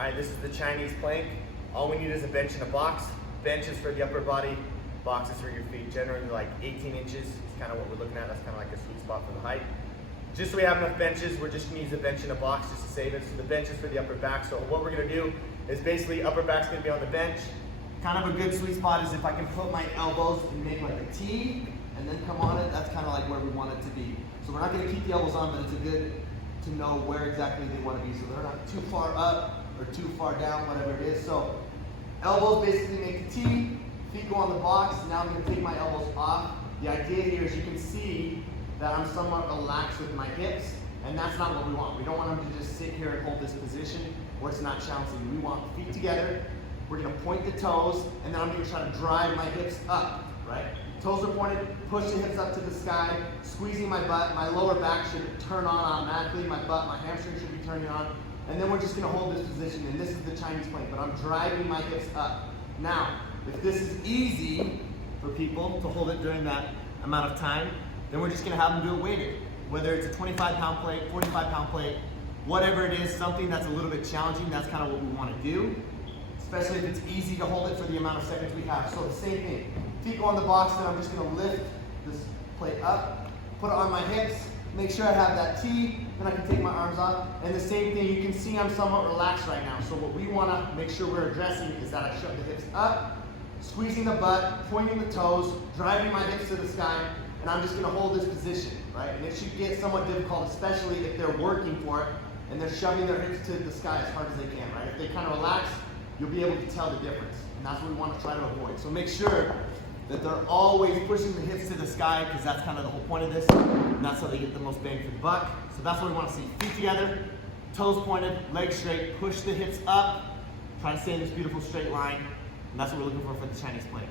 All right, this is the Chinese plank. All we need is a bench and a box. Bench is for the upper body, box is for your feet. Generally like 18 inches is kind of what we're looking at. That's kind of like a sweet spot for the height. Just so we have enough benches, we're just gonna use a bench and a box just to save it. So the bench is for the upper back. So what we're gonna do is basically upper back's gonna be on the bench. Kind of a good sweet spot is if I can put my elbows and make like a T and then come on it, that's kind of like where we want it to be. So we're not gonna keep the elbows on, but it's a good to know where exactly they want to be. So they're not too far up or too far down, whatever it is. So elbows basically make a T, feet go on the box. Now I'm gonna take my elbows off. The idea here is you can see that I'm somewhat relaxed with my hips, and that's not what we want. We don't want them to just sit here and hold this position where it's not challenging. We want feet together. We're gonna point the toes, and then I'm gonna try to drive my hips up, right? Toes are pointed, push the hips up to the sky, squeezing my butt. My lower back should turn on automatically. My butt, my hamstring should be turning on. And then we're just gonna hold this position, and this is the Chinese plank, but I'm driving my hips up. Now, if this is easy for people to hold it during that amount of time, then we're just gonna have them do it weighted. Whether it's a 25-pound plate, 45-pound plate, whatever it is, something that's a little bit challenging, that's kind of what we wanna do, especially if it's easy to hold it for the amount of seconds we have. So the same thing, feet go on the box, then I'm just gonna lift this plate up, put it on my hips, make sure I have that T, then I can take my arms off. And the same thing, you can see I'm somewhat relaxed right now. So what we wanna make sure we're addressing is that I shove the hips up, squeezing the butt, pointing the toes, driving my hips to the sky, and I'm just gonna hold this position, right? And it should get somewhat difficult, especially if they're working for it and they're shoving their hips to the sky as hard as they can, right? If they kind of relax, you'll be able to tell the difference. And that's what we want to try to avoid. So make sure that they're always pushing the hips to the sky, because that's kind of the whole point of this. And that's how they get the most bang for the buck. So that's what we want to see. Feet together, toes pointed, legs straight, push the hips up, try to stay in this beautiful straight line. And that's what we're looking for the Chinese plank.